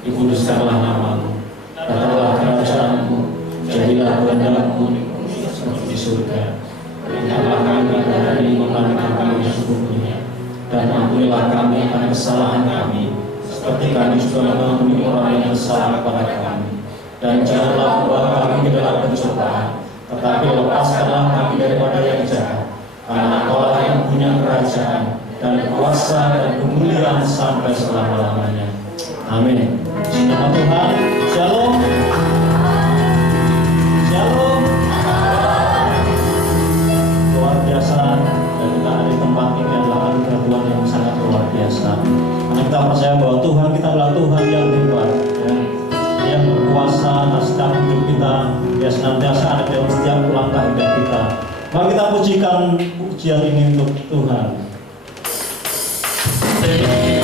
dikuduskanlah namamu, datanglah kerajaanmu, jadilah kehendakmu seperti di surga. Berikanlah kami hari makan kami sesungguhnya, dan ampunilah kami akan kesalahan kami, seperti kami juga mengampuni orang yang bersalah kepada kami. Dan janganlah membawa kami ke dalam pencobaan, tetapi lepaskanlah kami daripada yang jahat. Karena Engkaulah yang punya kerajaan dan kuasa dan kemuliaan sampai selama-lamanya. Amin. Nama Tuhan, Shalom. Shalom. Luar biasa, dan kita ada di tempat ini adalah anugerah Tuhan yang sangat luar biasa. Karena kita percaya bahwa Tuhan kita adalah Tuhan yang hebat, ya, yang berkuasa atas setiap hidup kita, dia senantiasa ada dalam setiap langkah hidup kita. Mari kita pujikan pujian ini untuk Tuhan. Biarlah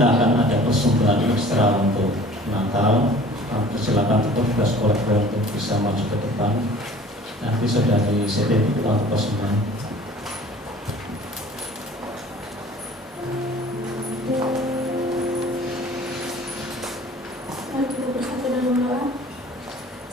kita akan ada persembahan ekstra untuk Natal. Silakan tetap tugas kolektor untuk bisa maju ke depan. Nanti sudah disediakan kita untuk persembahan.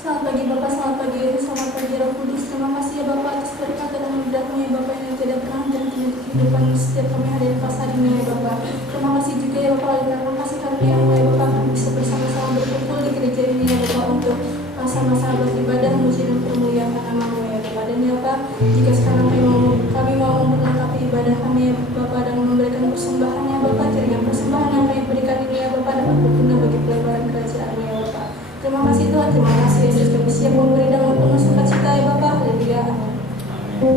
Selamat pagi Bapak, selamat pagi Ibu, selamat pagi Roh Kudus. Terima kasih ya Bapak atas berkat dan anugerah-Mu ya Bapak yang tidak pernah berhenti untuk kehidupan setiap kami hari lepas harinya ya Bapak. Terima kasih juga ya Bapak karena kasih karunia-Mu ya Bapak kami bisa bersama-sama berkumpul di gereja ini ya Bapak untuk sama-sama beribadah memuji dan memuliakan nama-Mu ya Bapak. Dan ya Bapak, jika sekarang kami mau memperlengkapi ibadah kami ya Bapak dan memberikan persembahan ya Bapak, kiranya persembahan yang kami berikan ini ya Bapak dapat berguna bagi pelebaran kerajaan-Mu ya Bapak. Terima kasih Tuhan, terima kasih Yesus, kami siap memberi dengan penuh sukacita ya Bapak. Haleluya. Amin.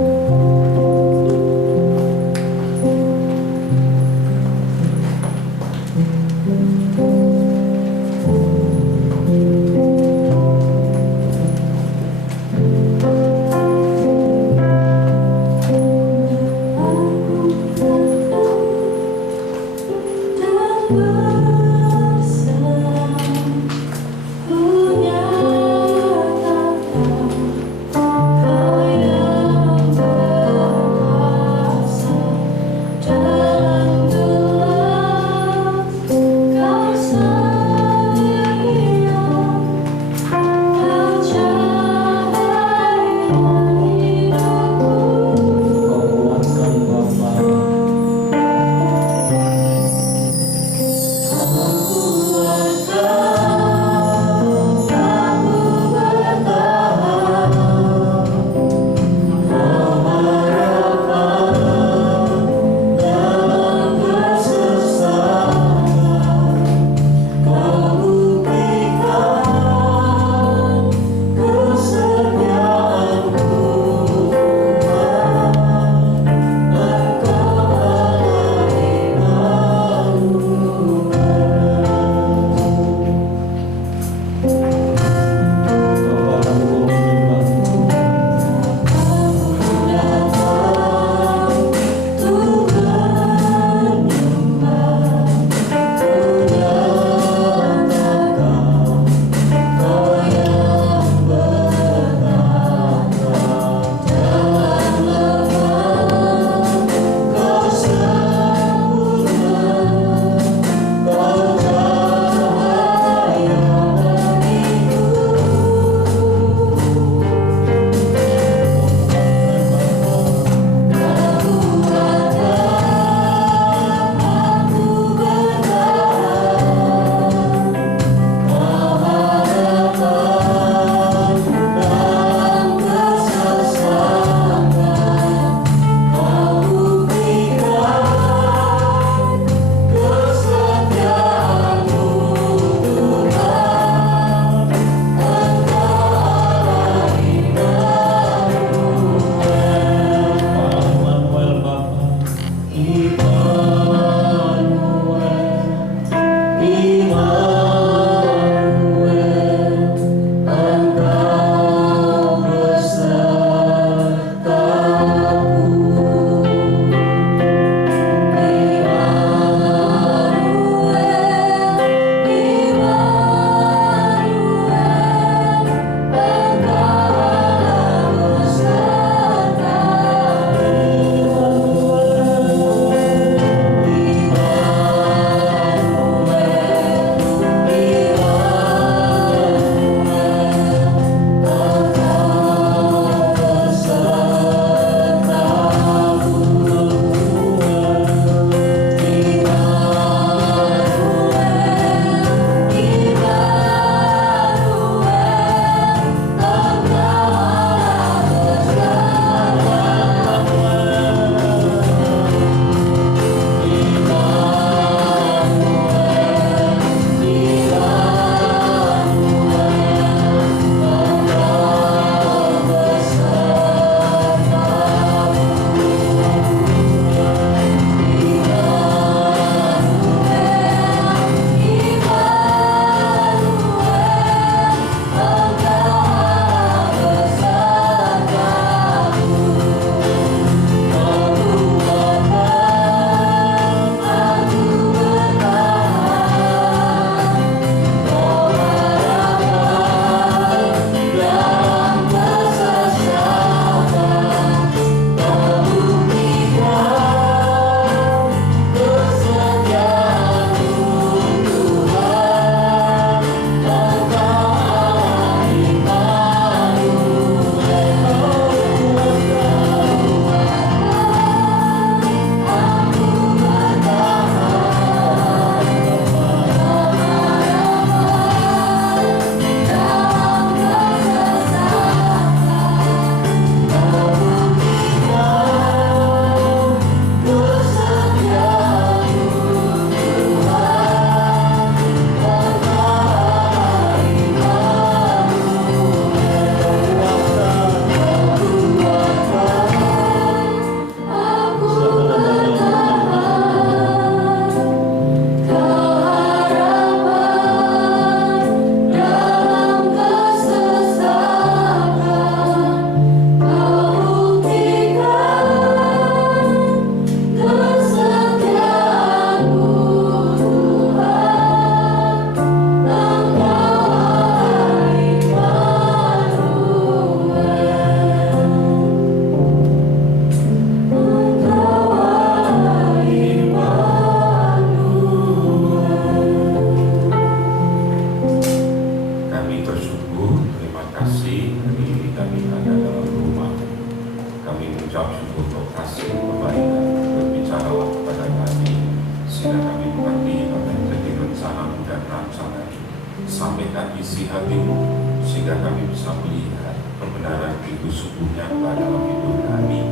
sehingga kami bisa melihat kebenaran itu sungguh nyata dalam hidup kami,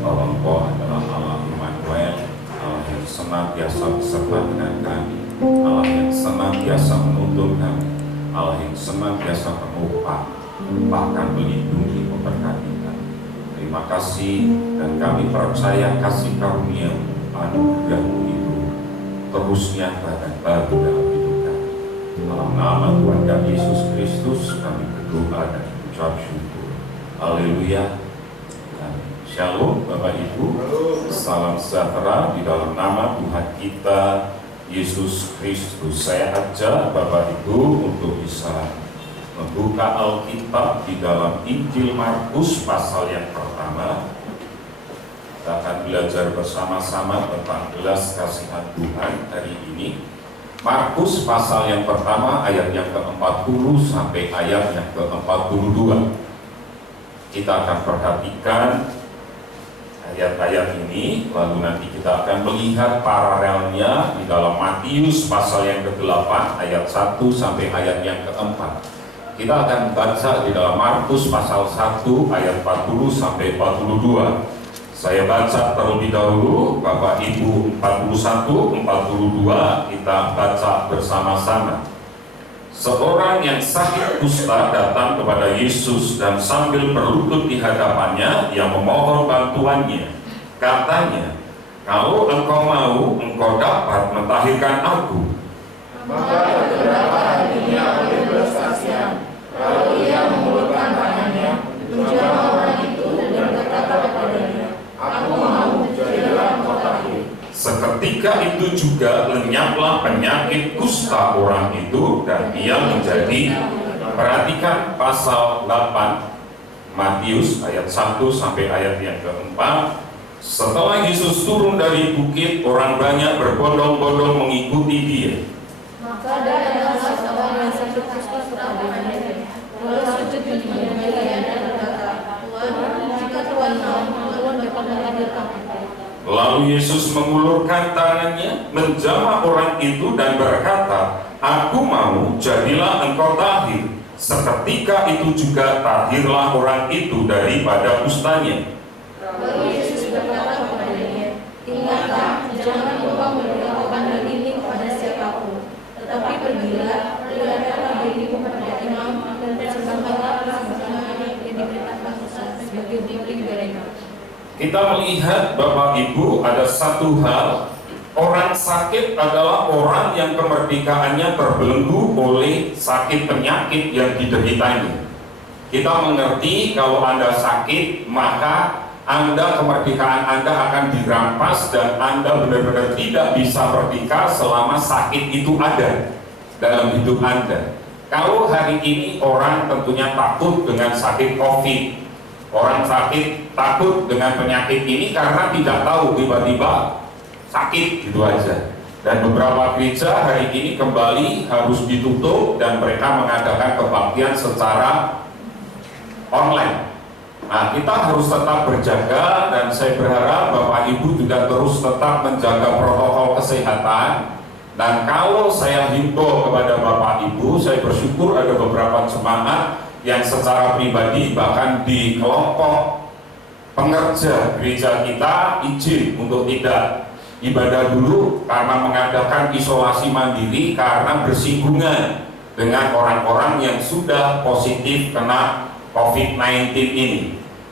bahwa Engkau adalah Allah Immanuel, Allah yang senantiasa beserta dengan kami, Allah yang senantiasa menuntun kami, Allah yang senantiasa menopang, bahkan melindungi, memberkati kami. Terima kasih, dan kami percaya kasih karunia anugerah-Mu itu terus nyata dan baru dalam hidup kami. Dalam nama Tuhan kami Yesus Kristus kami berdoa dan ucap syukur. Haleluya. Shalom Bapak Ibu, salam sejahtera di dalam nama Tuhan kita Yesus Kristus. Saya ajak Bapak Ibu untuk bisa membuka Alkitab di dalam Injil Markus pasal yang pertama. Kita akan belajar bersama-sama tentang belas kasihan Tuhan hari ini. Markus pasal yang pertama ayat yang ke-40 sampai ayat yang ke-42. Kita akan perhatikan ayat-ayat ini, lalu nanti kita akan melihat paralelnya di dalam Matius pasal yang ke-8 ayat 1 sampai ayat yang ke-4. Kita akan baca di dalam Markus pasal 1 ayat 40 sampai 42. Saya baca terlebih dahulu, Bapak Ibu 41, 42 kita baca bersama-sama. Seorang yang sakit kusta datang kepada Yesus dan sambil berlutut di hadapannya, ia memohon bantuannya. Katanya, "Kalau engkau mau, engkau dapat mentahirkan aku." Maka beberapa hatinya oleh belas kasihan, lalu ia mengulurkan tangannya, menjamah orang itu dan berkata kepadanya, "Aku mau, jadilah engkau tahir." Seketika itu juga lenyaplah penyakit kusta orang itu dan ia menjadi, perhatikan pasal 8 Matius ayat 1 sampai ayat yang ke-4. Setelah Yesus turun dari bukit, orang banyak berbondong-bondong mengikuti dia. Maka datanglah seorang yang sakit kusta kepadanya, lalu sujud di hadapannya dan berkata, "Tuhan, jika Tuhan mau, Tuhan dapat menghadapkan aku." Lalu Yesus mengulurkan tangannya, menjamah orang itu dan berkata, "Aku mau, jadilah engkau tahir." Seketika itu juga tahirlah orang itu daripada kustanya. Lalu Yesus berkata kepadanya, "Ingatlah, jangan engkau memberitahukan hal ini kepada siapapun, tetapi pergilah, perlihatkanlah dirimu kepada imam, dan persembahkanlah persembahan yang diperintahkan Musa sebagai bukti mereka." Kita melihat Bapak Ibu ada satu hal, orang sakit adalah orang yang kemerdekaannya terbelenggu oleh sakit penyakit yang dideritanya. Kita mengerti kalau Anda sakit, maka kemerdekaan Anda akan dirampas dan Anda benar-benar tidak bisa merdeka selama sakit itu ada dalam hidup Anda. Kalau hari ini orang tentunya takut dengan sakit COVID, orang sakit takut dengan penyakit ini karena tidak tahu, tiba-tiba sakit gitu aja. Dan beberapa gereja hari ini kembali harus ditutup dan mereka mengadakan kebaktian secara online. Nah, kita harus tetap berjaga dan saya berharap Bapak Ibu juga terus tetap menjaga protokol kesehatan. Dan kalau saya himbau kepada Bapak Ibu, saya bersyukur ada beberapa jemaat yang secara pribadi bahkan di kelompok pengerja gereja kita izin untuk tidak ibadah dulu karena mengadakan isolasi mandiri karena bersinggungan dengan orang-orang yang sudah positif kena COVID-19 ini.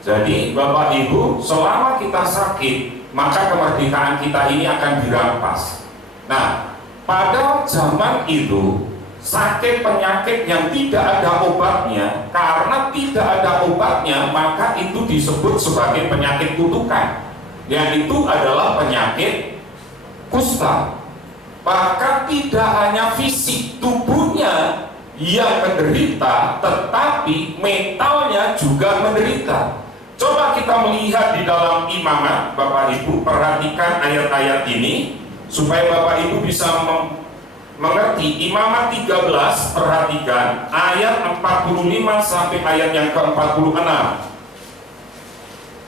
Jadi Bapak Ibu, selama kita sakit, maka kemerdekaan kita ini akan dirampas. Nah, pada zaman itu sakit penyakit yang tidak ada obatnya, karena tidak ada obatnya maka itu disebut sebagai penyakit kutukan, yang itu adalah penyakit kusta. Maka tidak hanya fisik tubuhnya yang menderita, tetapi mentalnya juga menderita. Coba kita melihat di dalam Imamat, Bapak Ibu perhatikan ayat-ayat ini supaya Bapak Ibu bisa mengerti. Imamat 13, perhatikan ayat 45 sampai ayat yang ke-46.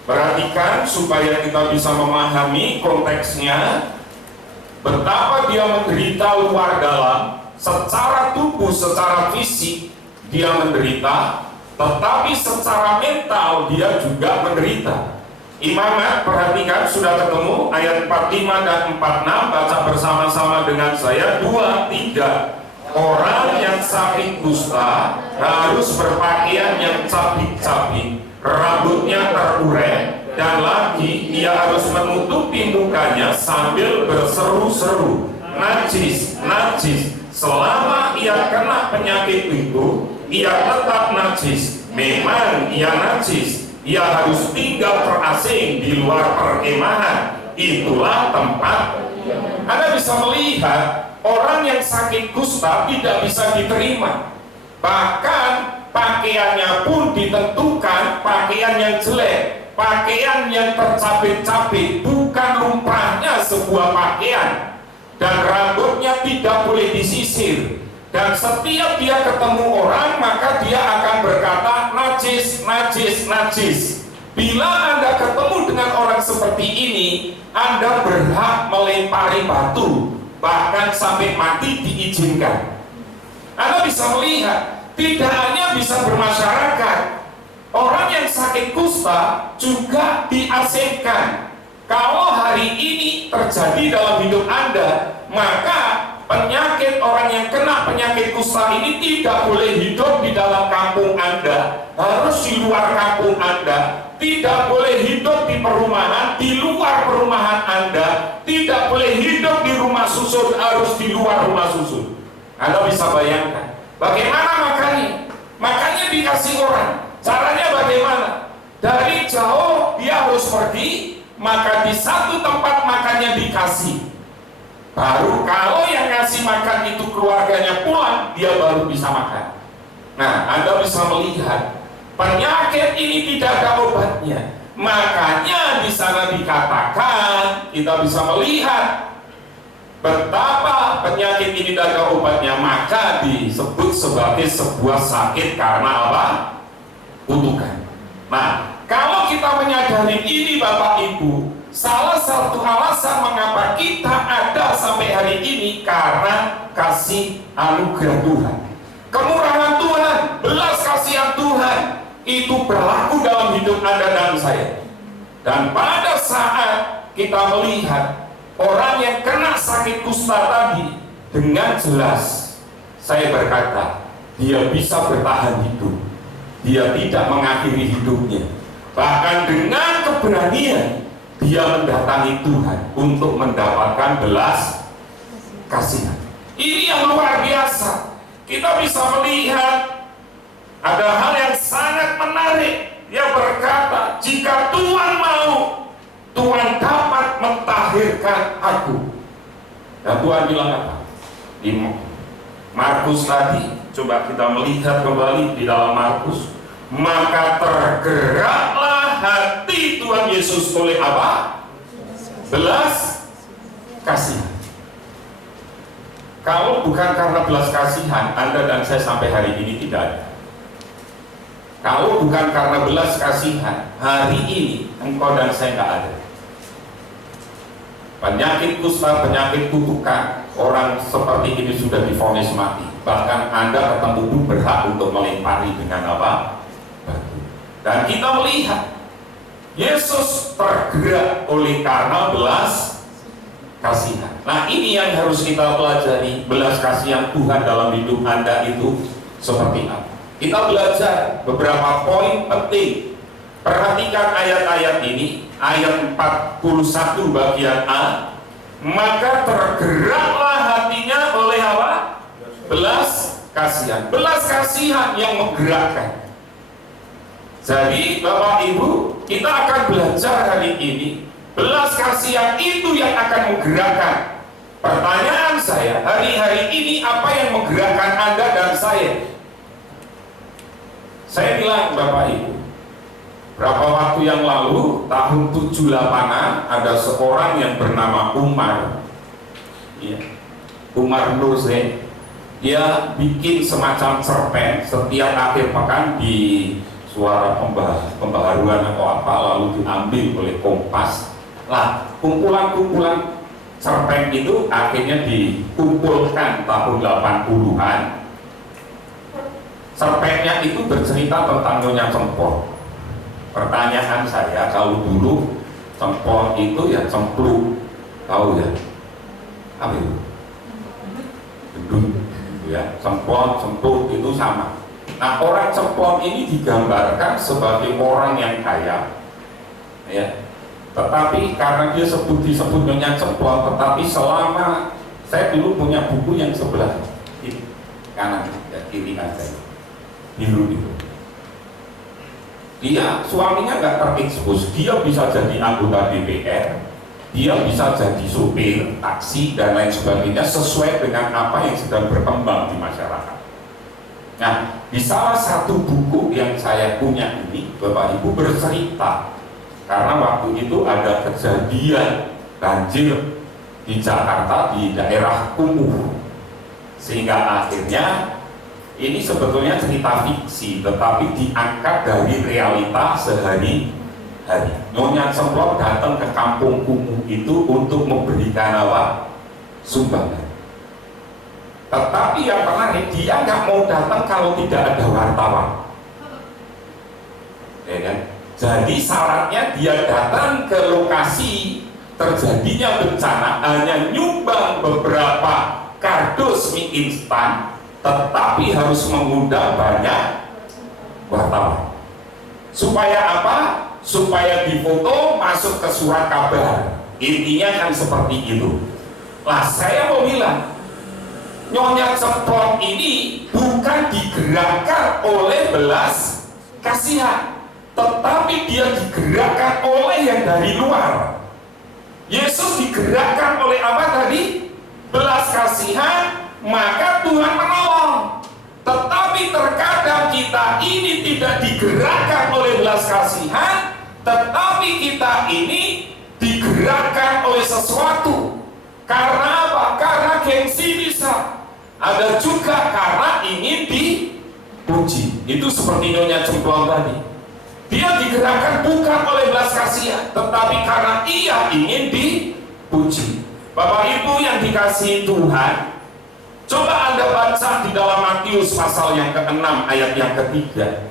Perhatikan supaya kita bisa memahami konteksnya, betapa dia menderita luar dalam secara tubuh, secara fisik, dia menderita, tetapi secara mental dia juga menderita. Imamat, perhatikan, sudah ketemu ayat 45 dan 46, baca bersama-sama dengan saya. 2, 3. Orang yang sakit kusta harus berpakaian yang cabik-cabik, rambutnya terurai, dan lagi ia harus menutupi mukanya sambil berseru-seru, najis, najis. Selama ia kena penyakit itu, ia tetap najis. Memang ia najis, ia harus tinggal terasing di luar perkemahan. Itulah tempat. Anda bisa melihat orang yang sakit kusta tidak bisa diterima. Bahkan pakaiannya pun ditentukan pakaian yang jelek, pakaian yang tercabik-cabik, bukan lumrahnya sebuah pakaian. Dan rambutnya tidak boleh disisir. Dan setiap dia ketemu orang, maka dia akan berkata najis, najis, najis. Bila Anda ketemu dengan orang seperti ini, Anda berhak melempari batu, bahkan sampai mati diizinkan. Anda bisa melihat, tidak hanya bisa bermasyarakat, orang yang sakit kusta juga diasingkan. Kalau hari ini terjadi dalam hidup Anda, maka penyakit orang yang kena penyakit kusta ini tidak boleh hidup di dalam kampung Anda, harus di luar kampung Anda. Tidak boleh hidup di perumahan, di luar perumahan Anda. Tidak boleh hidup di rumah susun, harus di luar rumah susun. Anda bisa bayangkan bagaimana makannya? Makannya dikasih orang. Caranya bagaimana? Dari jauh dia harus pergi, maka di satu tempat makannya dikasih. Baru kalau yang ngasih makan itu keluarganya pulang, dia baru bisa makan. Nah, Anda bisa melihat penyakit ini tidak ada obatnya. Makanya di sana dikatakan, kita bisa melihat betapa penyakit ini tidak ada obatnya. Maka disebut sebagai sebuah sakit karena apa? Kutukan. Nah, kalau kita menyadari ini Bapak Ibu, salah satu alasan mengapa kita ada sampai hari ini karena kasih anugerah Tuhan, kemurahan Tuhan, belas kasihan Tuhan itu berlaku dalam hidup Anda dan saya. Dan pada saat kita melihat orang yang kena sakit kusta tadi, dengan jelas saya berkata, dia bisa bertahan hidup, dia tidak mengakhiri hidupnya. Bahkan dengan keberanian dia mendatangi Tuhan untuk mendapatkan belas kasihan. Ini yang luar biasa. Kita bisa melihat ada hal yang sangat menarik. Dia berkata, jika Tuhan mau, Tuhan dapat mentahirkan aku. Dan Tuhan bilang apa? Di Markus tadi, coba kita melihat kembali di dalam Markus. Maka tergeraklah hati Tuhan Yesus oleh apa? Belas kasihan. Kalau bukan karena belas kasihan, Anda dan saya sampai hari ini tidak ada. Kalau bukan karena belas kasihan, hari ini engkau dan saya tidak ada. Penyakit kusta, penyakit kutukan, orang seperti ini sudah divonis mati. Bahkan Anda ketemu pun berhak untuk melempari dengan apa? Dan kita melihat Yesus tergerak oleh karena belas kasihan. Nah, ini yang harus kita pelajari, belas kasihan Tuhan dalam hidup Anda itu seperti apa. Kita belajar beberapa poin penting. Perhatikan ayat-ayat ini, ayat 41 bagian A. Maka tergeraklah hatinya oleh apa? Belas kasihan. Belas kasihan yang menggerakkan. Jadi Bapak Ibu, kita akan belajar hari ini, belas kasihan itu yang akan menggerakkan. Pertanyaan saya, hari-hari ini apa yang menggerakkan Anda dan saya? Saya bilang Bapak Ibu, berapa waktu yang lalu, tahun 78-an, ada seorang yang bernama Umar, ya, Umar Nur Zain. Dia bikin semacam cerpen setiap akhir pekan di Suara Pembaharuan atau apa, lalu diambil oleh Kompas. Lah, kumpulan-kumpulan cerpen itu akhirnya dikumpulkan tahun 80-an. Cerpennya itu bercerita tentang Nyonya Cempol. Pertanyaan saya, kalau dulu cempol itu ya cempluk, tahu ya? Apa itu? Gendut, ya. Cempol, cempluk itu sama. Nah, orang cempol ini digambarkan sebagai orang yang kaya, ya. Tetapi karena dia disebut Nyonya Cempol, tetapi selama saya dulu punya buku yang sebelah kanan, ya, kiri aja, biru itu. Dia suaminya nggak terekspos, dia bisa jadi anggota DPR, dia bisa jadi supir taksi dan lain sebagainya sesuai dengan apa yang sedang berkembang di masyarakat. Nah, di salah satu buku yang saya punya ini, Bapak Ibu bercerita karena waktu itu ada kejadian banjir di Jakarta di daerah Kumuh, sehingga akhirnya ini sebetulnya cerita fiksi, tetapi diangkat dari realita sehari-hari. Nyonya Cempol datang ke kampung Kumuh itu untuk memberikan apa? Sumbangan. Tetapi yang menarik, dia nggak mau datang kalau tidak ada wartawan. Ya kan? Jadi syaratnya dia datang ke lokasi terjadinya bencana hanya nyumbang beberapa kardus mie instan, tetapi harus mengundang banyak wartawan. Supaya apa? Supaya difoto masuk ke surat kabar. Intinya kan seperti itu. Nah, saya mau bilang, Nyonya Cempol ini bukan digerakkan oleh belas kasihan, tetapi dia digerakkan oleh yang dari luar. Yesus digerakkan oleh apa tadi? Belas kasihan, maka Tuhan menolong. Tetapi terkadang kita ini tidak digerakkan oleh belas kasihan, tetapi kita ini digerakkan oleh sesuatu. Karena apa? Karena gengsi bisa. Ada juga karena ingin dipuji. Itu seperti Nyonya Cempol tadi. Dia digerakkan bukan oleh belas kasihan, tetapi karena ia ingin dipuji. Bapak Ibu yang dikasihi Tuhan, coba Anda baca di dalam Matius pasal yang ke-6 ayat yang ketiga.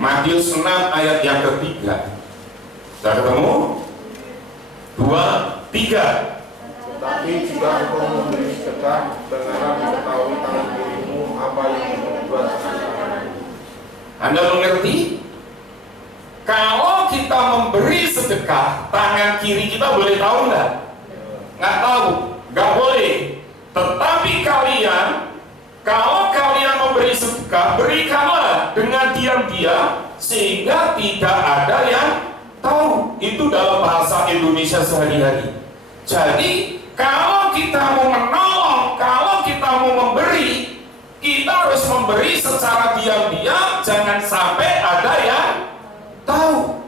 Matius 6 ayat yang ketiga. Sudah ketemu? 2, 3. Tetapi jika engkau memberi sedekah, dengarlah diketahui tangan kirimu apa yang membuat tangan. Anda mengerti? Kalau kita memberi sedekah, tangan kiri kita boleh tahu nggak? Nggak tahu, nggak boleh. Tetapi kalian, kalau kalian memberi sedekah, berikanlah dengan diam-diam sehingga tidak ada yang tahu. Itu dalam bahasa Indonesia sehari-hari. Jadi kalau kita mau menolong, kalau kita mau memberi, kita harus memberi secara diam-diam, jangan sampai ada yang tahu.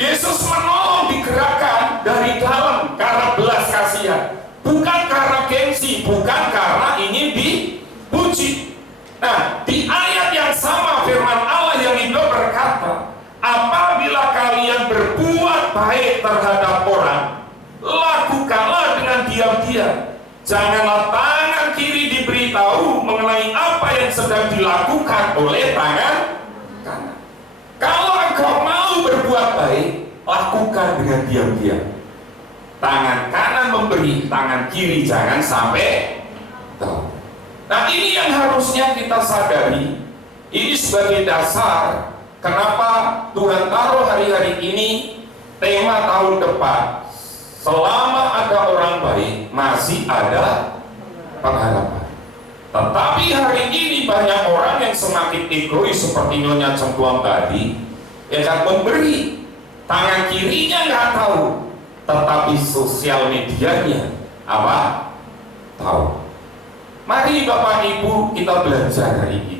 Yesus menolong digerakkan dari dalam karena belas kasihan, bukan karena gengsi, bukan karena ingin dipuji. Nah, di ayat yang sama firman Allah yang hidup berkata, apabila kalian berbuat baik terhadap orang, lakukanlah dengan diam-diam. Janganlah tangan kiri diberitahu mengenai apa yang sedang dilakukan oleh tangan kanan. Kalau engkau mau berbuat baik, lakukan dengan diam-diam. Tangan kanan memberi, tangan kiri jangan sampai tahu. Nah, ini yang harusnya kita sadari. Ini sebagai dasar kenapa Tuhan taruh hari-hari ini tema tahun depan. Selama ada orang baik, masih ada pengharapan. Tetapi hari ini banyak orang yang semakin egois seperti Nyonya Cempol tadi, yang akan memberi, tangan kirinya nggak tahu, tetapi sosial medianya apa? Tahu. Mari Bapak Ibu kita belajar hari ini.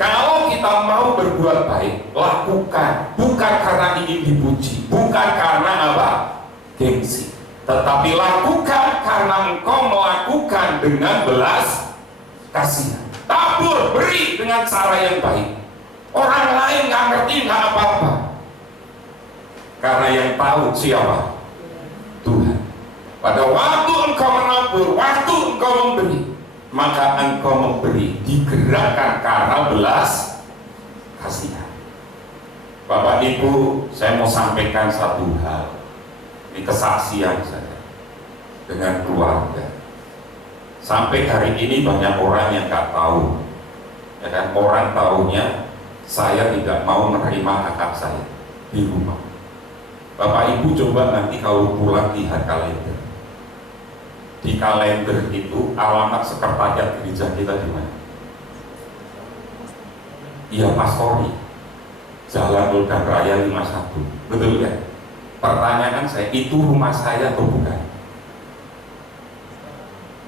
Kalau kita mau berbuat baik, lakukan, bukan karena ingin dipuji, bukan karena apa? Gengsi, tetapi lakukan karena engkau melakukan dengan belas kasihan. Tabur, beri dengan cara yang baik. Orang lain nggak ngerti, nggak apa-apa, karena yang tahu siapa? Tuhan. Pada waktu engkau menabur, waktu engkau memberi, maka engkau memberi, digerakkan karena belas kasihan. Bapak Ibu, saya mau sampaikan satu hal, ini kesaksian saya dengan keluarga. Sampai hari ini banyak orang yang nggak tahu, ya kan? Orang tahunya saya tidak mau menerima kakak saya di rumah. Bapak Ibu coba nanti kalau pulang lihat kalender. Di kalender itu alamat sekretariat gereja kita di mana? Iya, Pastori, Jalan Lodang Raya 51. Betul ya? Pertanyaan saya, itu rumah saya atau bukan?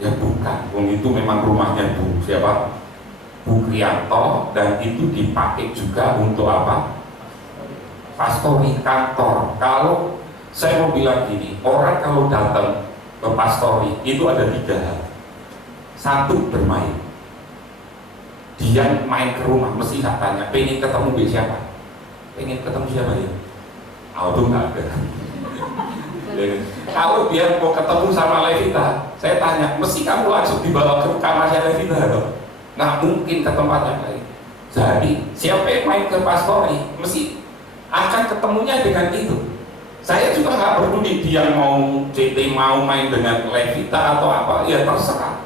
Ya bukan, itu memang rumahnya Bu siapa? Bu Krianto, dan itu dipakai juga untuk apa? Pastori, kantor. Kalau saya mau bilang gini, orang kalau datang ke pastori itu ada 3 hal. Satu, bermain. Dia main ke rumah, mesti saya tanya, pengen ketemu siapa? Pengen ketemu siapa ya? Auto nggak ada. Kalau dia mau ketemu sama Levita, saya tanya, mesti kamu langsung dibawa ke kamarnya Levita atau? Nggak mungkin ke tempat yang lain. Jadi siapa yang main ke pastori, mesti akan ketemunya dengan itu. Saya juga nggak peduli dia mau CT, mau main dengan Levita atau apa, ya terserah.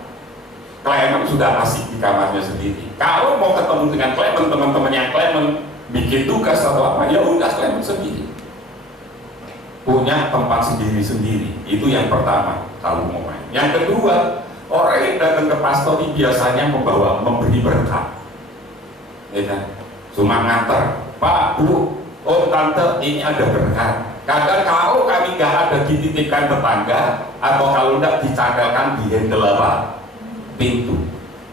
Clement sudah asik di kamarnya sendiri. Kalau mau ketemu dengan Clement, teman-temannya Clement bikin tugas atau apa, ya udah Clement sendiri. Punya tempat sendiri-sendiri. Itu yang pertama, kalau mau main. Yang kedua, orang yang datang ke pastori biasanya memberi berkat. Ya kan? Cuma nganter, Pak, Bu, oh tante, ini ada berkat. Kadang kalau kami nggak ada dititipkan tetangga, atau kalau nggak dicakalkan di handle apa? Pintu.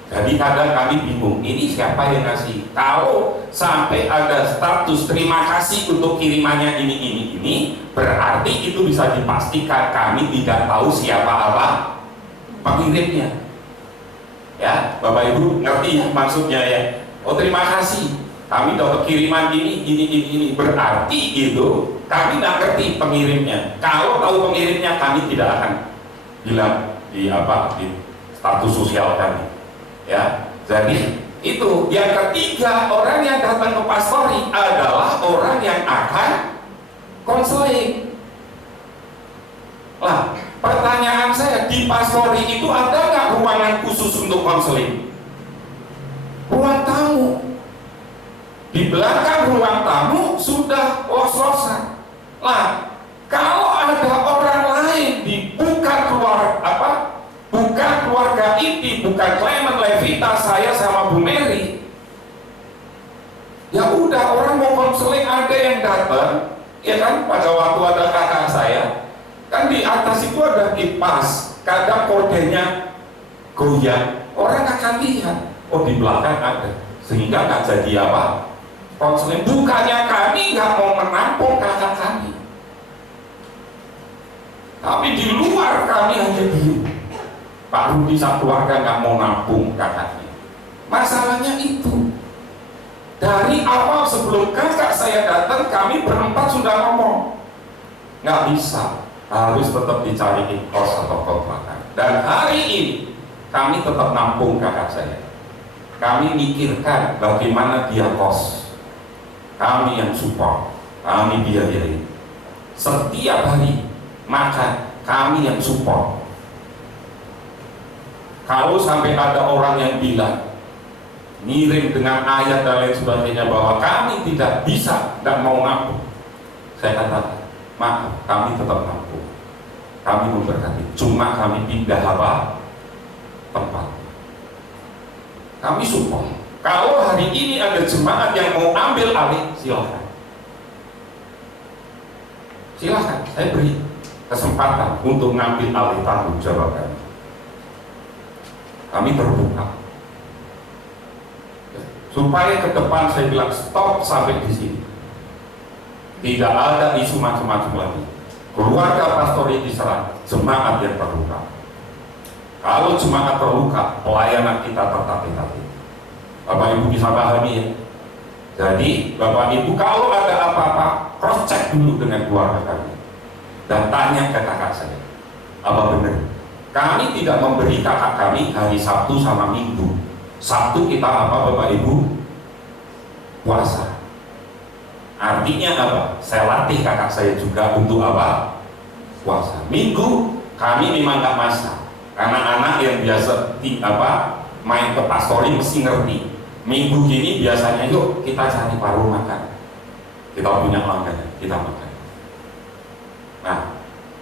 Jadi kadang kami bingung, ini siapa yang ngasih? Kalau sampai ada status terima kasih untuk kirimannya ini, berarti itu bisa dipastikan kami tidak tahu siapa apa pengirimnya. Ya, Bapak Ibu ngerti ya maksudnya ya? Oh terima kasih, kami dapat kiriman ini, berarti itu kami nggak ngerti pengirimnya. Kalau tahu pengirimnya, kami tidak akan bilang di status sosial kami. Ya, jadi itu. Yang ketiga, orang yang datang ke pastori adalah orang yang akan konseling. Lah, pertanyaan saya, di pastori itu ada nggak ruangan khusus untuk konseling? Ruang tamu. Di belakang ruang tamu sudah los-losan. Lah, kalau ada orang lain bukan keluarga inti, bukan Clement, Levita, saya sama Bu Mary, ya udah, orang mau konseling ada yang datang, ya kan? Pada waktu ada kakak saya, kan di atas itu ada kipas, kadang kodenya goyang, orang akan lihat, oh di belakang ada, sehingga nggak jadi apa? Konseling. Bukannya kami nggak mau menampung kakak kami, tapi di luar kami hanya diem. Pak Rudi satu keluarga nggak mau nampung kakaknya. Masalahnya itu. Dari awal sebelum kakak saya datang, kami berempat sudah ngomong, nggak bisa, harus tetap dicariin kos atau kontrakan. Dan hari ini kami tetap nampung kakak saya. Kami mikirkan bagaimana dia kos. Kami yang support, kami biayai. Setiap hari makan, kami yang support. Kalau sampai ada orang yang bilang ngirim dengan ayat dan lain sebagainya bahwa kami tidak bisa, tidak mau nampung, saya katakan, maaf, kami tetap nampung, kami memberkati, cuma kami pindah apa? Tempat. Kami support. Kalau hari ini ada jemaat yang mau ambil alih, silahkan. Silahkan, saya beri kesempatan untuk ngambil alih tanggung jawab kami. Kami terbuka. Supaya ke depan saya bilang stop sampai di sini. Tidak ada isu macam-macam lagi. Keluarga pastori diserang, jemaat yang terluka. Kalau jemaat terluka, pelayanan kita tertatih-tatih. Bapak Ibu bisa pahami ya. Jadi Bapak Ibu kalau ada apa-apa, cross check dulu dengan keluarga kami dan tanya ke kakak saya, apa benar Kami tidak memberi kakak kami hari Sabtu sama Minggu. Sabtu kita apa Bapak Ibu? Puasa. Artinya apa? Saya latih kakak saya juga untuk apa? Puasa. Minggu kami memang nggak masak. Karena anak yang biasa main ke pastori mesti ngerti. Minggu gini biasanya yuk kita cari warung makan. Kita punya langganan, kita makan. Nah,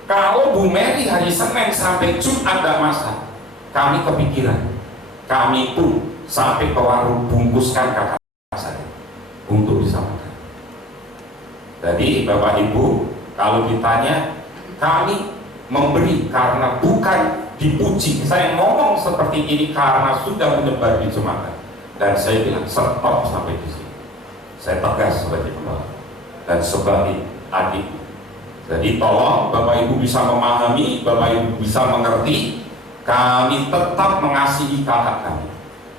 kalau Bu Mary hari Senin sampai Jumat nggak masak, kami kepikiran, kami pun sampai ke warung bungkuskan kakak saya untuk bisa makan. Jadi Bapak Ibu, kalau ditanya, kami memberi karena bukan dipuji. Saya ngomong seperti ini karena sudah menyebar di jemaat, dan saya bilang stop sampai di sini. Saya tegas sebagai kepala dan sebagai adik. Jadi tolong Bapak Ibu bisa memahami, Bapak Ibu bisa mengerti. Kami tetap mengasihi kakak kami.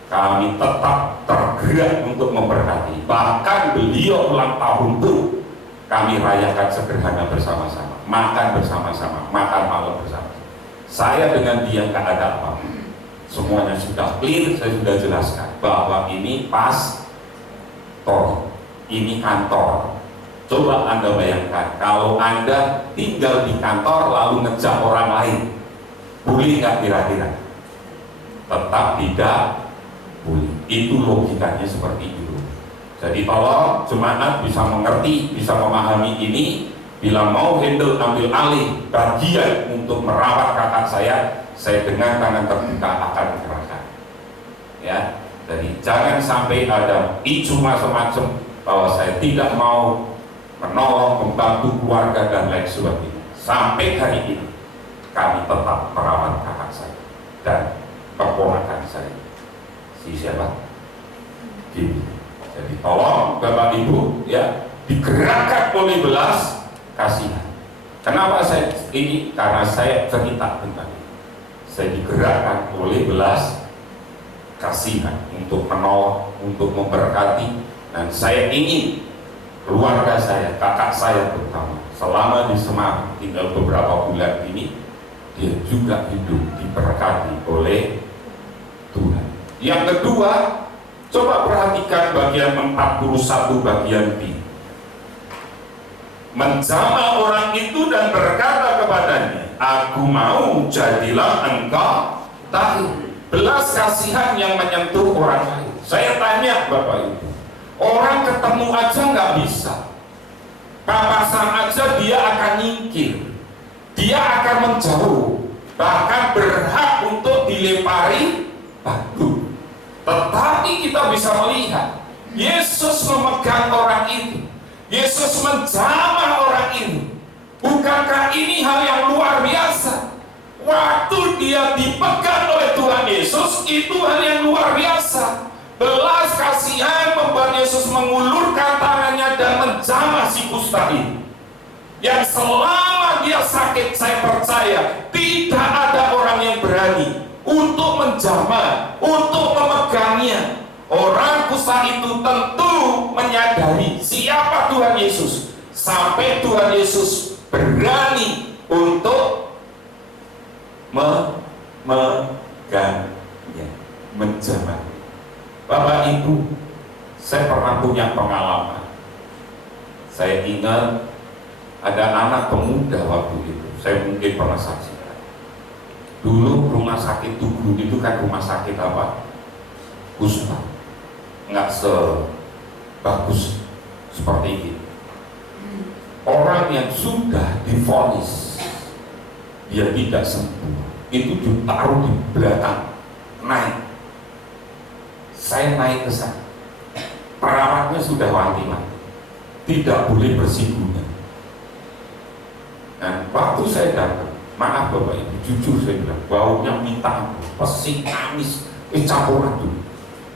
Kami tetap tergerak untuk memberkati. Bahkan beliau ulang tahun pun kami rayakan sederhana bersama-sama, makan bersama-sama, makan malam bersama. Saya dengan dia nggak ada apa-apa. Semuanya sudah clear, saya sudah jelaskan bahwa ini pastor, ini kantor. Coba Anda bayangkan kalau Anda tinggal di kantor lalu ngejak orang lain, boleh nggak kira-kira? Tetap tidak boleh. Itu logikanya seperti itu. Jadi tolong jemaat bisa mengerti, bisa memahami ini. Bila mau handle ambil alih bagian untuk merawat kakak saya dengan tangan terbuka akan dikerahkan. Ya, jadi jangan sampai ada isu macam-macam bahwa saya tidak mau menolong, membantu keluarga dan lain sebagainya. Sampai hari ini kami tetap merawat kakak saya dan keponakan saya. Siapa? Gini. Jadi tolong Bapak Ibu ya digerakkan oleh belas kasihan. Kenapa saya ini? Karena saya cerita tentang ini. Saya digerakkan oleh belas kasihan untuk menolong, untuk memberkati, dan saya ingin keluarga saya, kakak saya terutama, selama di Semarang tinggal beberapa bulan ini, dia juga hidup diberkati oleh Tuhan. Yang kedua, coba perhatikan bagian 41 bagian B. Menjamah orang itu dan berkata kepadanya, aku mau jadilah engkau tahu. Belas kasihan yang menyentuh orang lain. Saya tanya Bapak Ibu, orang ketemu aja nggak bisa, papasan aja dia akan nyingkir, dia akan menjauh, bahkan berhak untuk dilempari batu. Tetapi kita bisa melihat Yesus memegang orang itu, Yesus menjamah orang ini. Bukankah ini hal yang luar biasa? Waktu dia dipegang oleh Tuhan Yesus, itu hal yang luar biasa. Belas kasihan membuat Yesus mengulurkan tangannya dan menjamah si kusta ini. Yang selama dia sakit, saya percaya tidak ada orang yang berani untuk menjamah, untuk memegangnya. Orang kusta itu tentu menyadari siapa Tuhan Yesus, sampai Tuhan Yesus berani untuk memegangnya, menjamah. Bapak Ibu, saya pernah punya pengalaman. Saya ingat ada anak pemuda waktu itu, saya mungkin pernah saksikan. Dulu rumah sakit Tugu itu kan rumah sakit apa? Puspa. Nggak sebagus seperti ini. Orang yang sudah divonis dia tidak sembuh itu ditaruh di belakang, naik. Saya naik ke sana, perawatnya sudah wanti-wanti, tidak boleh bersinggungan. Dan waktu saya datang, maaf Bapak Ibu, jujur saya bilang, baunya minta ampun, pesing, amis, campuran dulu.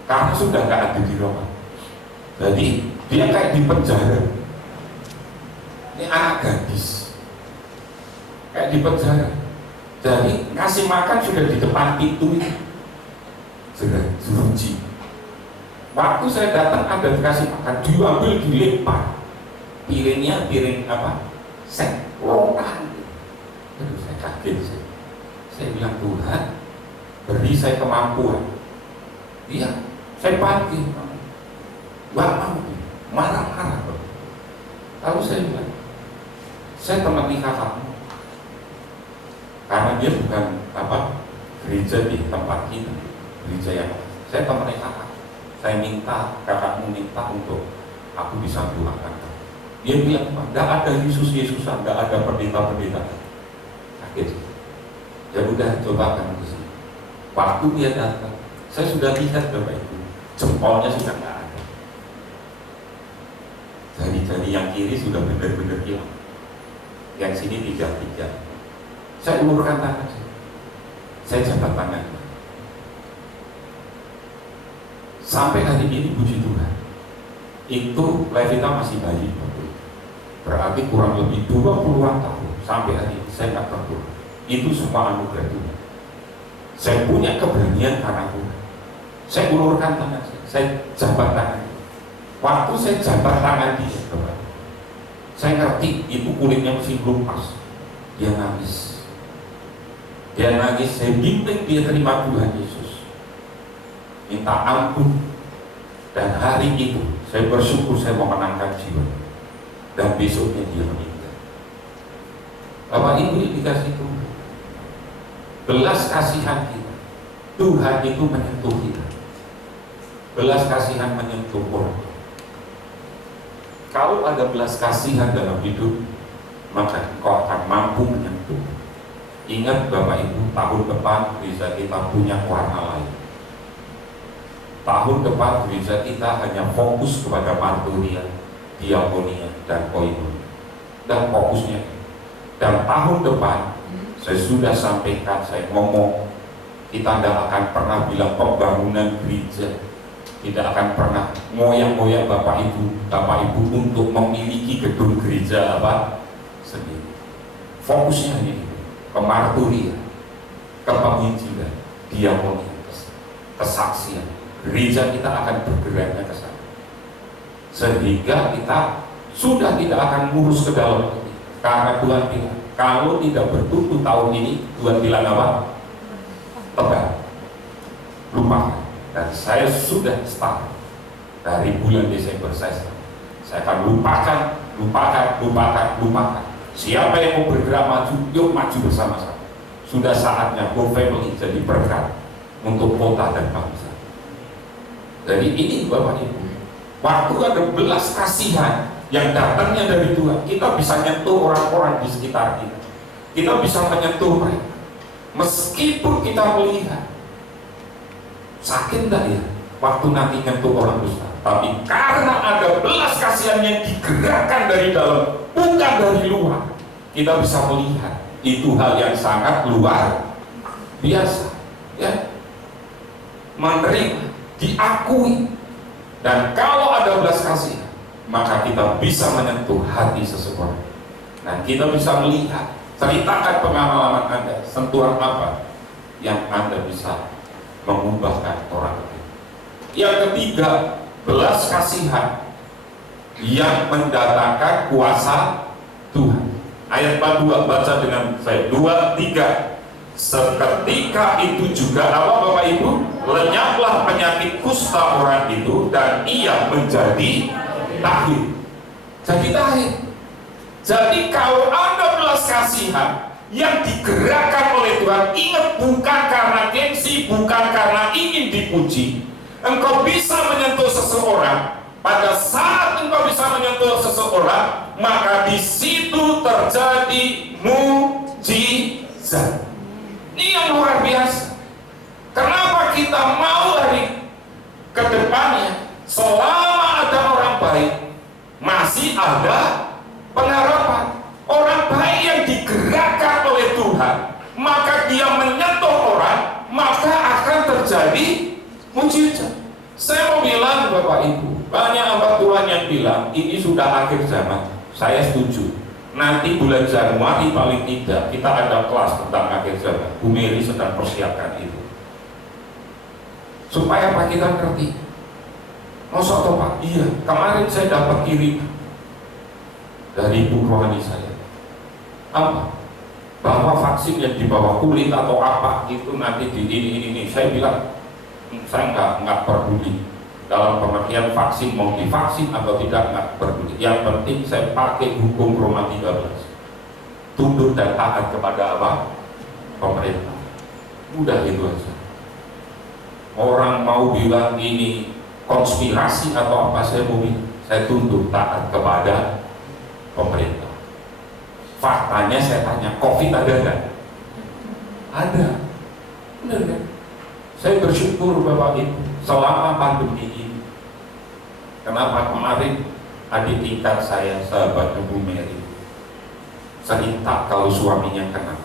Karena sudah nggak ada di rumah. Jadi dia kayak di penjara. Ini anak gadis kayak di penjara. Jadi ngasih makan sudah di depan pintu itu, sudah jeruji. Waktu saya datang ada dikasih makan, diambil dilempar. Piringnya piring apa? Set, rotan. Aduh, saya kaget. Saya bilang bilang, Tuhan, beri saya kemampuan. Iya, saya bangkit. Gak mau, marah-marah. Lalu saya bilang, saya temani kakakmu. Karena dia bukan gereja di tempat kita, gereja yang saya temani kakak. Saya minta, kakakmu minta untuk aku bisa doakan. Dia bilang, tidak ada Yesus-Yesusan, tidak ada pendeta-pendeta. Sakit. Ya udah, coba kan ke sini. Waktu dia datang, saya sudah lihat Bapak Ibu, jempolnya sudah tidak ada. Jari-jari yang kiri sudah benar-benar hilang. Yang sini 3. Saya ulurkan tangan, saya jabat tangan. Sampai hari ini puji Tuhan, itu Levita masih bayi, berarti kurang lebih 20-an tahun sampai hari ini saya nggak berdoa. Itu semua anugerah Tuhan. Saya punya keberanian karena Tuhan. Saya ulurkan tangan, saya jabat tangan. Waktu saya jabat tangan dia, saya ngerti itu kulitnya mesti lepas. Dia nangis. Dia nangis, saya bimbing dia terima Tuhan Yesus, minta ampun. Dan hari itu saya bersyukur saya memenangkan jiwa. Dan besoknya dia meninggal. Bapak Ibu dikasih Tuhan, belas kasihan kita, Tuhan itu menyentuh kita. Belas kasihan menyentuh orang. Kalau ada belas kasihan dalam hidup, maka engkau akan mampu menyentuh. Ingat Bapak Ibu, tahun depan gereja kita punya warna lain. Tahun depan gereja kita hanya fokus kepada marturia, diakonia, dan koinonia. Dan fokusnya. Dan tahun depan, saya sudah sampaikan, saya ngomong, kita tidak akan pernah bilang pembangunan gereja. Tidak akan pernah ngoyak-ngoyak Bapak Ibu untuk memiliki gedung gereja sendiri. Fokusnya hanya itu. Kemarturia, kepenginjilan, diakonia, kesaksian. Gereja kita akan bergeraknya ke sana. Sehingga kita sudah tidak akan ngurus ke dalam ini. Karena Tuhan bilang, kalau tidak bertumbuh tahun ini, Tuhan bilang apa? Tebal, lupakan. Dan saya sudah start dari bulan Desember saya akan lupakan. Siapa yang mau bergerak maju, yuk maju bersama-sama. Sudah saatnya Go Family jadi berkat untuk kota dan bangsa. Jadi ini Bapak Ibu, waktu ada belas kasihan yang datangnya dari Tuhan, kita bisa nyentuh orang-orang di sekitar kita. Kita bisa menyentuh mereka. Meskipun kita melihat sakit enggak ya waktu nanti nyentuh orang besar, tapi karena ada belas kasihan yang digerakkan dari dalam, bukan dari luar, kita bisa melihat itu hal yang sangat luar biasa, ya. Menerima, diakui, dan kalau ada belas kasihan, maka kita bisa menyentuh hati seseorang. Nah, kita bisa melihat, ceritakan pengalaman Anda, sentuhan apa yang Anda bisa mengubahkan orang itu. Yang ketiga, belas kasihan yang mendatangkan kuasa Tuhan. Ayat 42, baca dengan saya. 2, 3. Seketika itu juga apa Bapak Ibu? Lenyaplah penyakit kusta orang itu dan ia menjadi tahir. Jadi tahir. Jadi kalau ada belas kasihan yang digerakkan oleh Tuhan, ingat, bukan karena gengsi, bukan karena ingin dipuji. Engkau bisa menyentuh seseorang. Pada saat engkau bisa menyentuh seseorang, maka di situ terjadi mukjizat. Ini yang luar biasa. Kenapa kita mau hari ke depannya, selama ada orang baik, masih ada pengharapan. Orang baik yang digerakkan oleh Tuhan, maka dia menyentuh orang, maka akan terjadi mukjizat. Saya mau bilang Bapak Ibu, banyak hamba Tuhan yang bilang ini sudah akhir zaman. Saya setuju. Nanti bulan Januari paling tidak kita ada kelas tentang akhir zaman. Bu Mary sedang persiapkan itu. Supaya apa kita ngerti? Masa toh Pak? Iya, kemarin saya dapat kirim dari ibu rohani saya. Apa? bahwa vaksin yang di bawah kulit atau apa itu nanti di ini. Saya bilang saya nggak peduli dalam pengertian vaksin, mau divaksin atau tidak nggak peduli. Yang penting saya pakai hukum Roma 13, tunduk dan taat kepada apa? Pemerintah. Udah itu aja. Orang mau bilang ini konspirasi atau apa, saya mau bilang saya tunduk taat kepada pemerintah. Faktanya saya tanya, COVID ada nggak? Ada. Benar kan? Saya bersyukur Bapak Ibu selama pandemi ini. Kenapa kemarin adik tingkat saya, sahabat Ibu Mary, cerita kalau suaminya kena.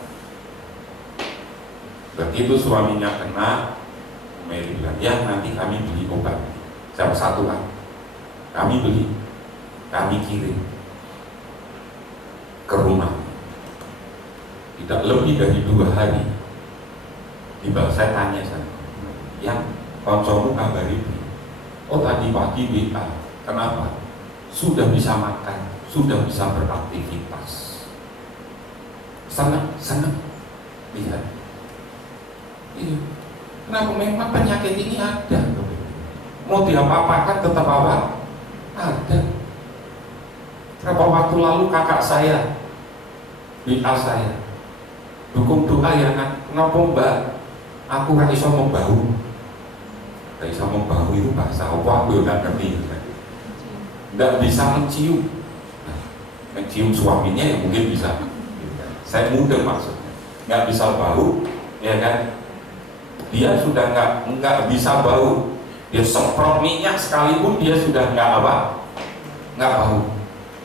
Begitu suaminya kena, Mary bilang, ya nanti kami beli obat. Jam 1 lah. Kami beli, kami kirim ke rumah. Tidak lebih dari 2 hari. Tiba saya tanya sana, yang koncomu kabari, oh tadi pagi WA, kenapa? Sudah bisa makan, sudah bisa beraktivitas. Senang, lihat. Iya. Kenapa? Memang penyakit ini ada. Mau diapa-apakan tetap apa? Ada. Berapa waktu lalu kakak saya WA saya, dukung doa ya kan, kenapa mbak? Aku gak bisa membau. Gak bisa membau itu bahasa apa? Aku gak ngerti. Gak bisa mencium. Mencium suaminya ya mungkin bisa. Saya muda maksudnya. Gak bisa bau, ya kan? Dia sudah nggak bisa bau. Dia semprot minyak sekalipun dia sudah nggak apa? Nggak bau.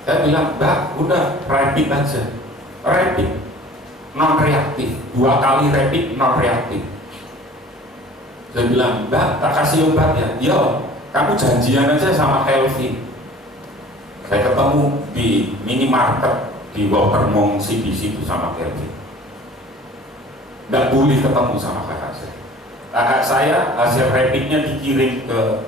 Saya bilang, mbak, udah rapid aja. Rapid, non reaktif. 2 kali rapid, non reaktif. Saya bilang, mbak, tak kasih obat ya? Iya, kamu janjian aja sama Kelvin. Saya ketemu di minimarket di Watermong CDC itu sama Kelvin. Nggak boleh ketemu sama kakak saya. Kakak saya hasil rapidnya dikirim ke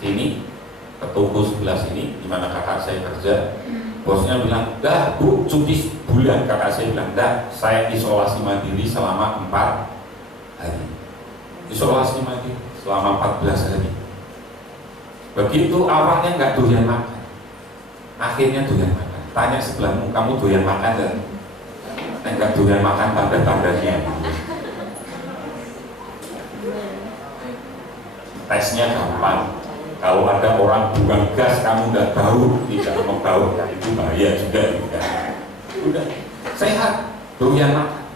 sini, ke toko sebelah sini, di mana kakak saya kerja. Bosnya bilang, dah bu, cuti sebulan. Kakak saya bilang, dah, saya isolasi mandiri selama 4 hari. Isolasi mandiri selama 14 hari. Begitu awalnya nggak doyan makan, akhirnya doyan makan. Tanya sebelahmu, kamu doyan makan dan nggak doyan makan, tanda-tandanya. Tesnya gampang. Kalau ada orang buang gas kamu nggak bau, tidak mau bau, ya itu bahaya juga. Udah sehat, doyan makan,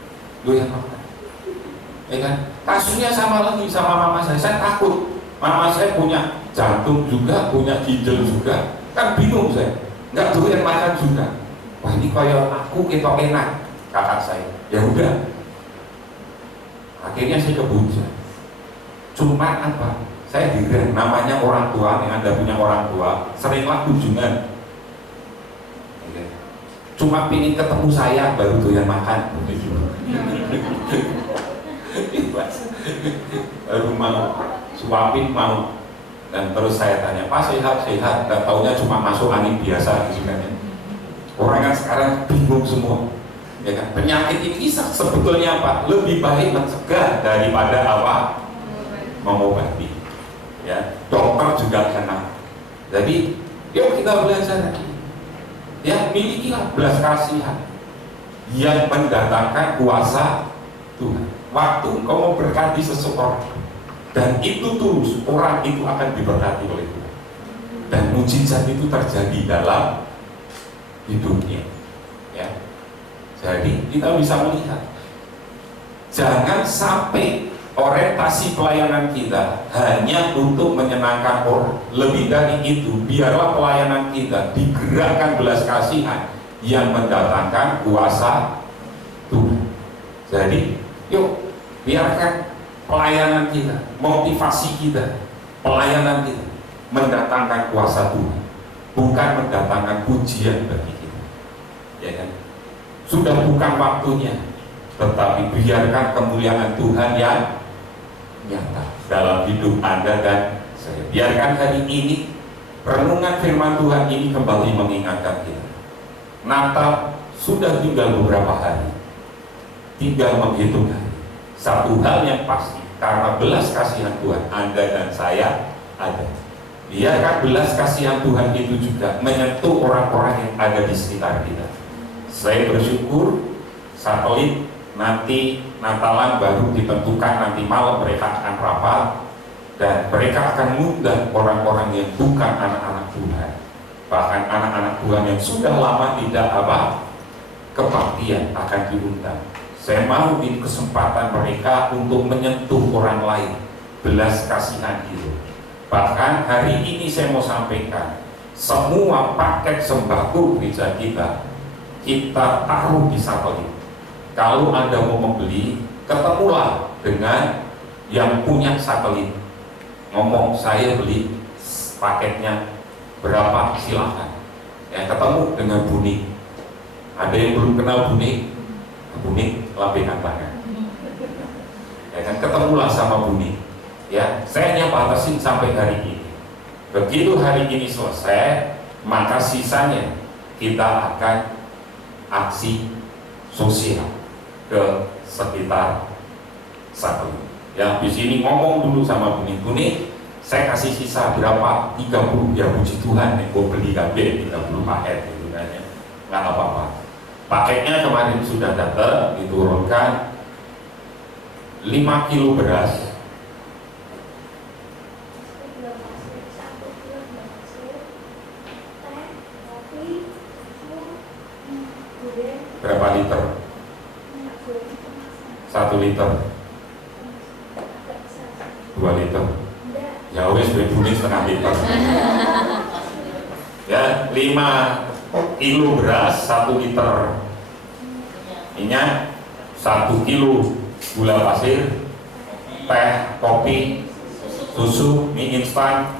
ya kan? Kasusnya sama lagi sama mama saya takut. Mama saya punya jantung juga, punya ginjal juga, kan bingung saya, nggak doyan makan juga. Wah ini kayak aku ketok enak, kakak saya. Ya udah, akhirnya saya kebuja. Cuma apa? Saya heran, namanya orang tua, yang Anda punya orang tua, seringlah kunjungan. Cuma pingin ketemu saya, baru doyan makan. Baru mau, suapin mau. Dan terus saya tanya, Pak sehat, gak taunya cuma masuk angin biasa gitu kan. Orang kan sekarang bingung semua. Ya kan? Penyakit ini sebetulnya apa? Lebih baik mencegah daripada apa? Mengobati. Ya, dokter juga kena. Jadi, yuk kita belajar. Ya, milikilah belas kasihan yang mendatangkan kuasa Tuhan. Waktu engkau mau berkati seseorang dan itu tulus, orang itu akan diberkati oleh Tuhan. Dan mujizat itu terjadi dalam hidupnya. Ya. Jadi kita bisa melihat, jangan sampai orientasi pelayanan kita hanya untuk menyenangkan orang. Lebih dari itu, biarlah pelayanan kita digerakkan belas kasihan yang mendatangkan kuasa Tuhan. Jadi, yuk biarkan pelayanan kita, motivasi kita, pelayanan kita mendatangkan kuasa Tuhan, bukan mendatangkan pujian bagi kita. Ya kan? Sudah bukan waktunya, tetapi biarkan kemuliaan Tuhan yang nyata dalam hidup Anda dan saya. Biarkan hari ini renungan firman Tuhan ini kembali mengingatkan kita. Natal sudah tinggal beberapa hari. tinggal menghitung hari. Satu hal yang pasti, karena belas kasihan Tuhan, Anda dan saya ada. Biarkan belas kasihan Tuhan itu juga menyentuh orang-orang yang ada di sekitar kita. Saya bersyukur satelit nanti Natalan baru ditentukan, nanti malam mereka akan rapat dan mereka akan mengundang orang-orang yang bukan anak-anak Tuhan, bahkan anak-anak Tuhan yang sudah lama tidak kebaktian akan diundang. Saya mau ini kesempatan mereka untuk menyentuh orang lain, belas kasihan itu. Bahkan hari ini saya mau sampaikan, semua paket sembako gereja kita taruh di satelit. Kalau Anda mau membeli, ketemulah dengan yang punya satelit. Ngomong, saya beli paketnya berapa, silahkan. Ya, ketemu dengan Bunik. Ada yang belum kenal Bunik? Bunik, lambaikan tangan. Ya kan, ketemulah sama Bunik. Ya, saya hanya batasin sampai hari ini. Begitu hari ini selesai, maka sisanya kita akan aksi sosial ke sekitar satelit. Ya, di sini ngomong dulu sama Bunik, saya kasih sisa berapa? 30, ya puji Tuhan, gue beli kabeh 30 paket gitu kan ya. Nggak apa-apa. Paketnya kemarin sudah datang, diturunkan 5 kilo beras. Berapa liter? 1 liter, 2 liter. Ya wes berbunyi setengah liter. Ya, 5 kilo beras, 1 liter minyak, 1 kilo gula pasir, teh, kopi, susu, mie instan,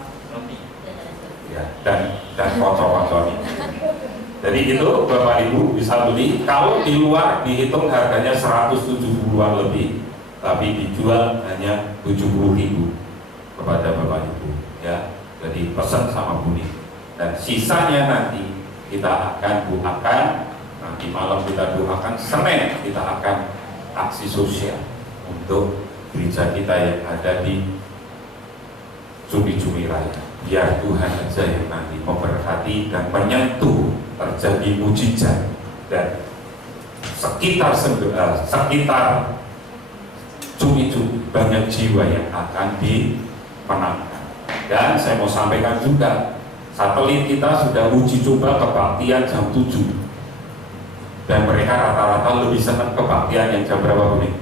ya, dan kocok-kocok. Jadi itu Bapak Ibu bisa beli. Kalau di luar dihitung harganya 170-an lebih, tapi dijual hanya 70.000 kepada Bapak Ibu. Ya, jadi pesan sama Buni. Dan sisanya nanti kita akan doakan. Nanti malam kita doakan. Senin kita akan aksi sosial untuk gereja kita yang ada di Cumi-Cumi Raya. Biar Tuhan aja yang nanti memberkati dan menyentuh, terjadi mujizat dan sekitar Cumi-Cumi banyak jiwa yang akan dimenangkan. Dan saya mau sampaikan juga, satelit kita sudah uji coba kebaktian jam 7 dan mereka rata-rata lebih senang kebaktian yang jam berapa nih?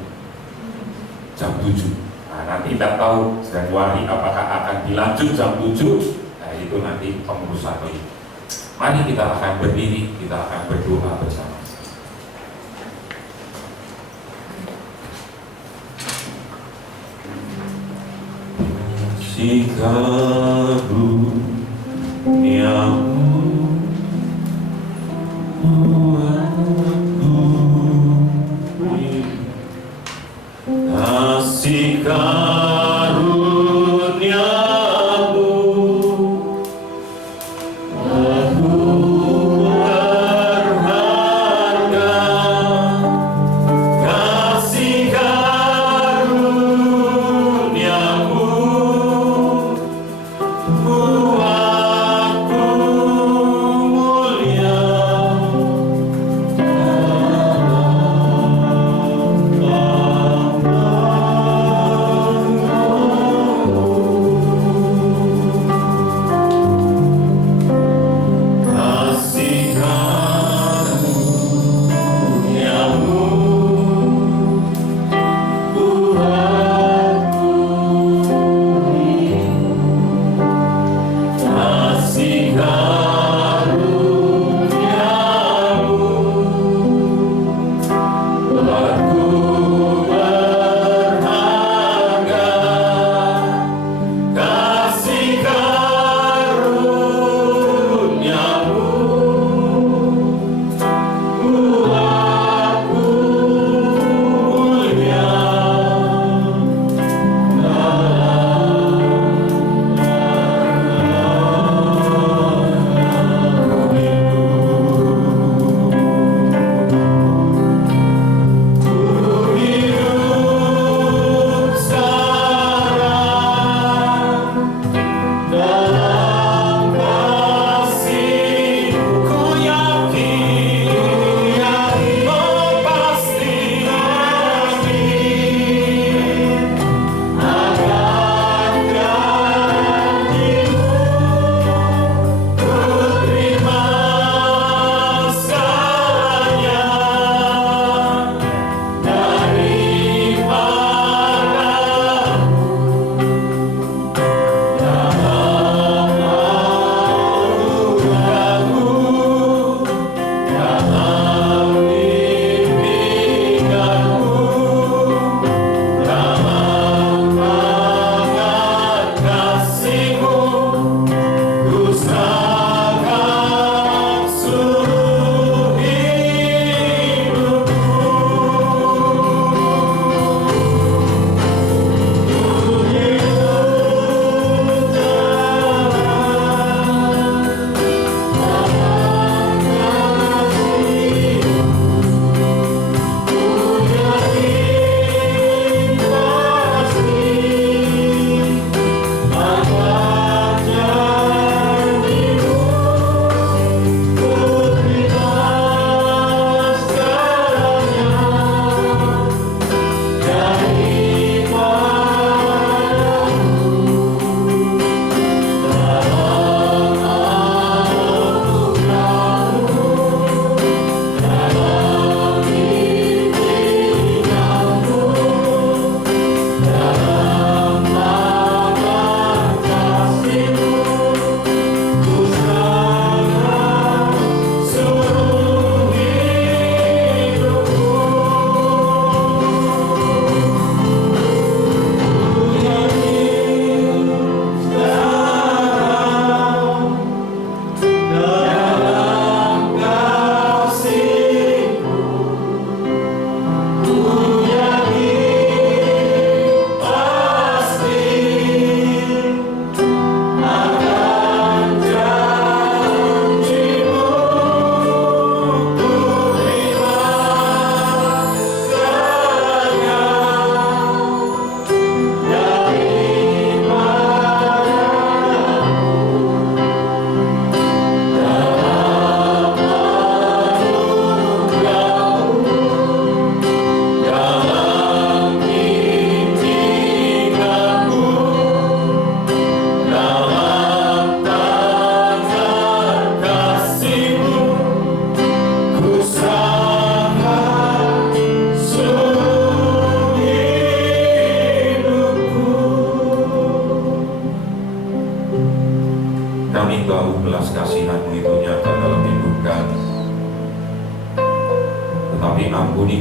Jam 7. Nah, nanti tidak tahu Januari apakah akan dilanjut jam 7. Nah, itu nanti pengurus satelit. Mari kita akan berdiri, kita akan berdoa bersama. Si karuniamu kasih karuniamu aku berharga, kasih karuniamu buatku mulia.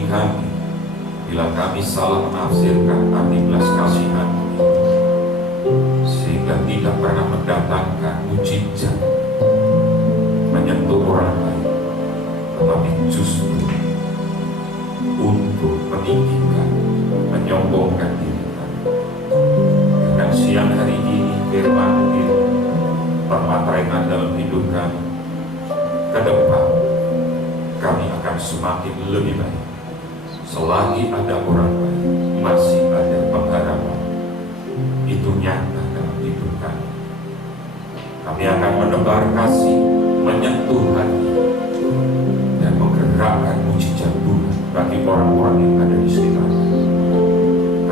kami bila kami salah menafsirkan arti belas kasihan ini, sehingga tidak pernah mendatangkan mujizat menyentuh orang lain, tetapi justru untuk meninggikan, menyombongkan diri kami. Dan siang hari ini firman itu termatrengan dalam hidup kami. Ke depan kami akan semakin lebih baik. Selagi ada orang baik, masih ada pengharapan. Itu nyata dalam hidup kami. Kami akan menebar kasih, menyentuh hati, dan menggerakkan mujizat Tuhan bagi orang-orang yang ada di sekitar.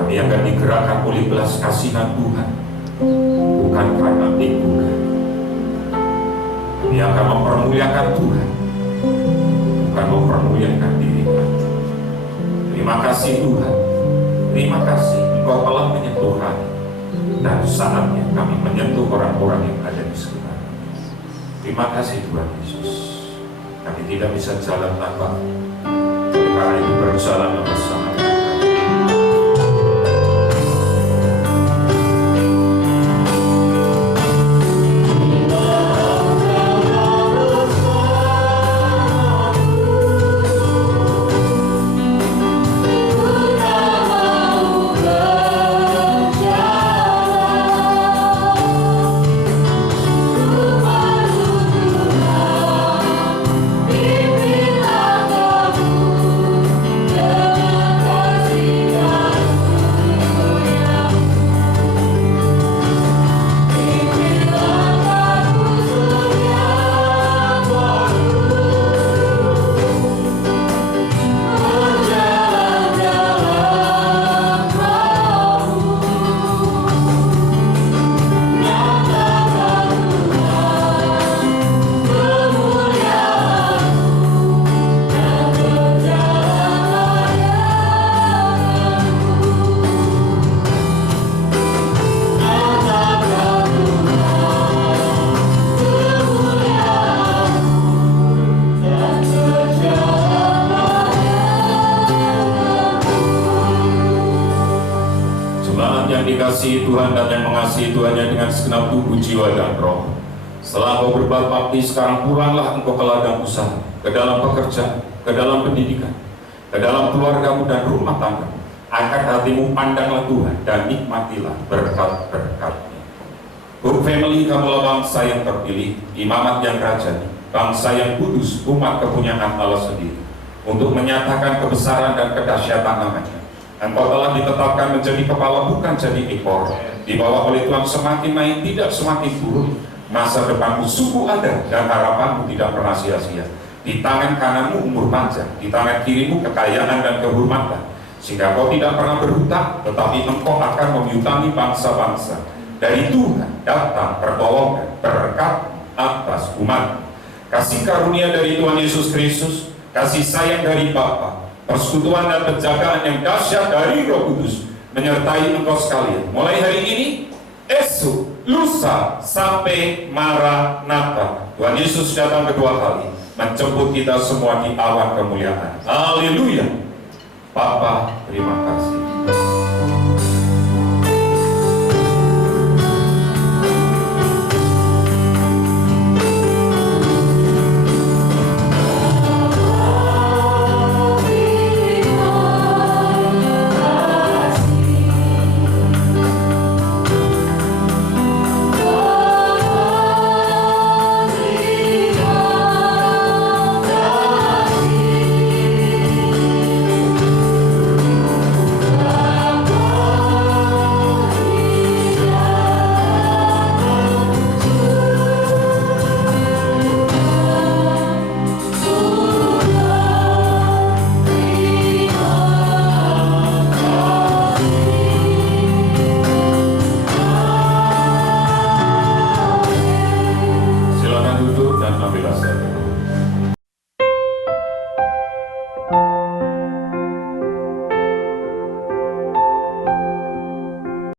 Kami akan digerakkan oleh belas kasihan Tuhan, bukan karena ego kami. Kami akan mempermuliakan Tuhan, bukan mempermuliakan diri kami. Terima kasih Tuhan, terima kasih Engkau telah menyentuh hati, dan saatnya kami menyentuh orang-orang yang ada di sekitar. Terima kasih Tuhan Yesus. Kami tidak bisa jalan tanpa, karena itu berjalan bersama dengan kami. Dikasihi Tuhan dan yang mengasihi Tuhannya dengan segenap tubuh, jiwa, dan roh. Setelah Engkau berbuat bakti, sekarang pulanglah Engkau ke ladang usaha, ke dalam pekerjaan, ke dalam pendidikan, ke dalam keluargamu dan rumah tanggamu. Angkat hatimu, pandanglah Tuhan, dan nikmatilah berkat-berkat-Nya. Hope Family, kamulah bangsa yang terpilih, imamat yang rajani, bangsa yang kudus, umat kepunyaan Allah sendiri, untuk menyatakan kebesaran dan kedahsyatan namanya. Engkau telah ditetapkan menjadi kepala, bukan jadi ekor. Dibawa oleh Tuhan semakin naik, tidak semakin turun. Masa depanmu sungguh ada, dan harapanmu tidak pernah sia-sia. Di tangan kananmu umur panjang, di tangan kirimu kekayaan dan kehormatan, sehingga kau tidak pernah berhutang, tetapi engkau akan menghutangi bangsa-bangsa. Dari Tuhan datang pertolongan, berkat atas umat. Kasih karunia dari Tuhan Yesus Kristus, kasih sayang dari Bapa, persekutuan dan penjagaan yang dahsyat dari Roh Kudus menyertai engkau sekalian, mulai hari ini, esok, lusa, sampai Maranatha. Tuhan Yesus datang kedua kali, menjemput kita semua di awan kemuliaan. Haleluya. Bapa, terima kasih.